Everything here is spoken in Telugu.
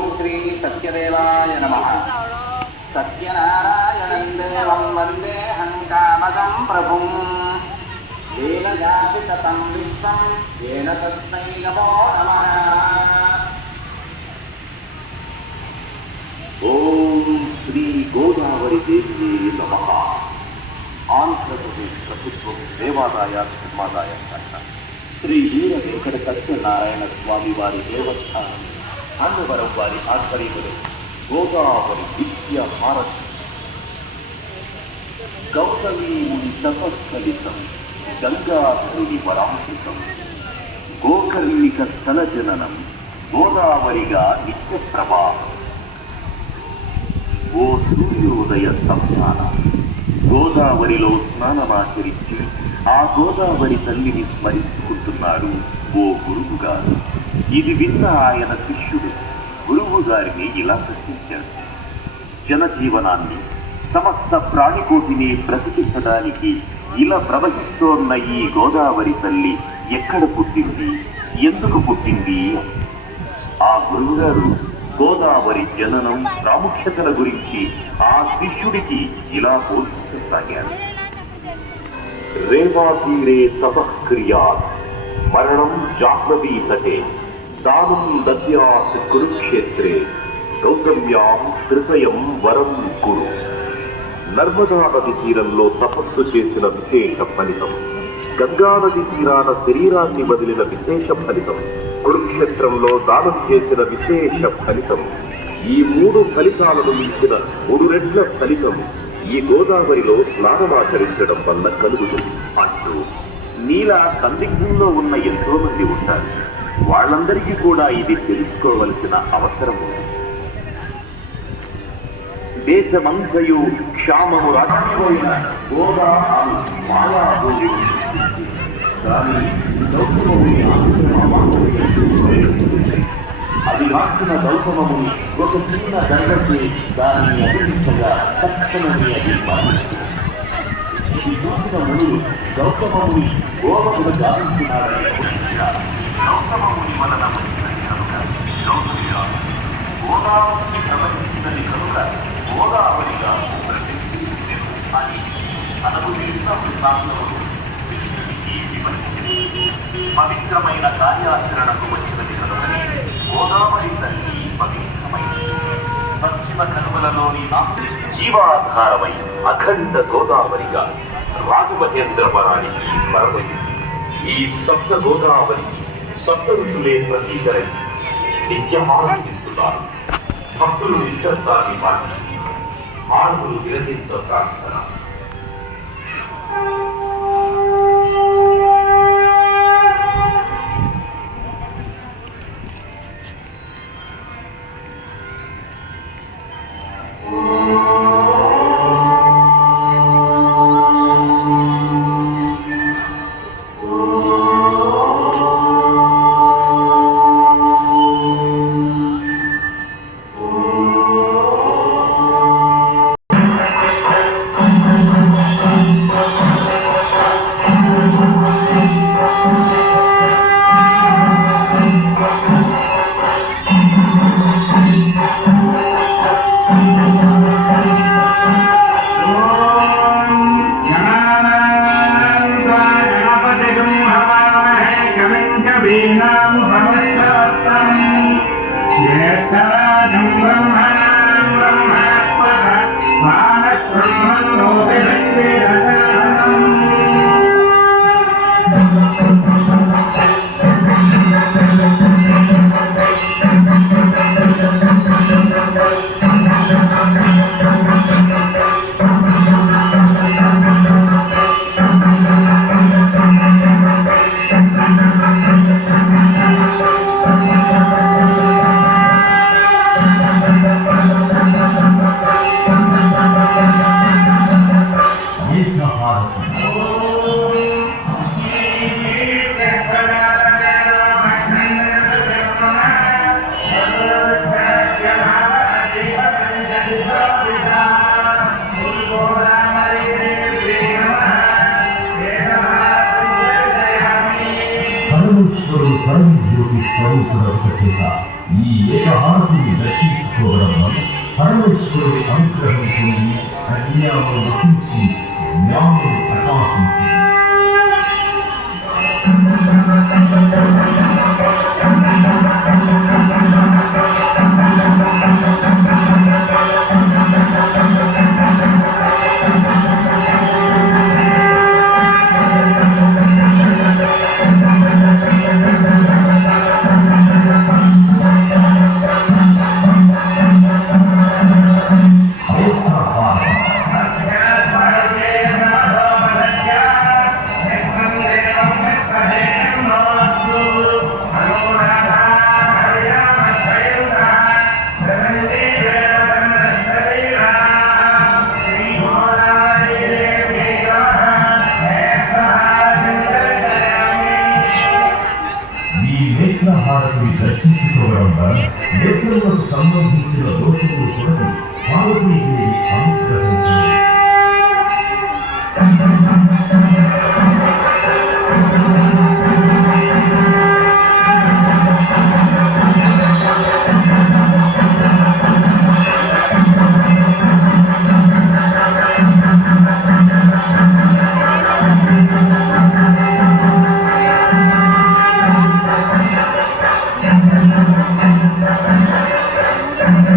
ఓం శ్రీ సత్యదేవాయ నమః. సత్యనారాయణం దేవం వందేహం కామదం ప్రభుం. ఏన జాతి సతం విశ్వం ఏన తస్మై నమో నమః. ఓం శ్రీ గోదావరి దేవి నమః. ఆంధ్రప్రదేశ్ ప్రభుత్వం దేవాదాయ ధర్మాదాయ శాఖ శ్రీ వీర వెంకట సత్యనారాయణ స్వామి వారి దేవస్థానం అన్నవరం వారి ఆధ్వర్యంలో గోదావరి విద్యా భారత్ గౌతమీ ముని తపస్ఫలితం గంగాధరుని వరాంశితం గోకర్ణిక స్థలజననం గోదావరిగా నిత్య ప్రవాహం. ఓ సూర్యోదయ సంధాన గోదావరిలో స్నానమాచరించి ఆ గోదావరి తల్లిని స్మరించుకుంటున్నారు ఓ గురువు గారు. ఇది విన్న ఆయన శిష్యుడు గురువు గారిని ఇలా ప్రశ్నించాడు. జనజీవనాన్ని సమస్త ప్రాణికోటిని బ్రతికించడానికి ఇలా ప్రవహిస్తోన్న ఈ గోదావరి తల్లి ఎక్కడ పుట్టింది, ఎందుకు పుట్టింది? ఆ గురువుగారు గోదావరి జననం ప్రాముఖ్యతల గురించి ఆ శిష్యుడికి ఇలా బోధించసాగారు. రేవాతీరే తపఃక్రియాత్ మరణం జాహ్నవీ తటే దానం దద్యాత్ కురుక్షేత్రే గౌతమ్యాం హృదయం వరం కురు. నర్మదా నది తీరంలో తపస్సు చేసిన విశేష ఫలితం, గంగా నది తీరాన శరీరాన్ని వదిలిన విశేష ఫలితం, కురుక్షేత్రంలో దానం చేసిన విశేష ఫలితం, ఈ 3 ఫలితాలను మించిన 3 రెట్ల ఫలితం ఈ గోదావరిలో స్నానమాచరించడం వల్ల కలుగుతుంది అంటూ నీలా సందిగ్ధంలో ఉన్న ఎంతో మంది ఉంటారు. వాళ్ళందరికీ కూడా ఇది తెలుసుకోవలసిన అవసరం ఉంది. దేశమంతయు క్షామము రాకపోయిన గోదావరి మాయాభూమి దాని అది రాసిన గౌతమముని ఒక చిన్న దండకి దానిని అధికించగా తక్షణమే అది మరణిస్తుంది. ఈ చూసిన మునులు గౌతమముని గోవమును గావించినారని అనుకుంటున్నారు. గౌతమముని వలన వచ్చినది కనుక గౌతమిగా గోదావరిని ప్రవహించినది కనుక గోదావరిగా ప్రతిష్ఠించింది అని తనకు తెలిసిన వృత్తాంతములు కృష్ణుడికి వివరించింది. పవిత్రమైన కార్యాచరణకు వచ్చినది కనుకనే గోదావరి తల్లి పవిత్రమైనది. పశ్చిమ కనుమలలోని జీవాధారమై అఖండ గోదావరిగా రాజమహేంద్రవరానికి పరమైంది. ఈ సప్త గోదావరికి సప్త ఋతులే ప్రతీకరై నిత్యమానందిస్తున్నారు. భక్తులు నిశ్శబ్దాన్ని పాటించి మానవులు విరచిత ప్రార్థన. పరమేశ్వరుడు పరమజ్యోతి స్వరూపుడు ఈ ఏకహారతిని దర్శించుకోవడం వల్ల పరమేశ్వరుడి అనుగ్రహం పొంది అజ్ఞానం వహించి జ్ఞానం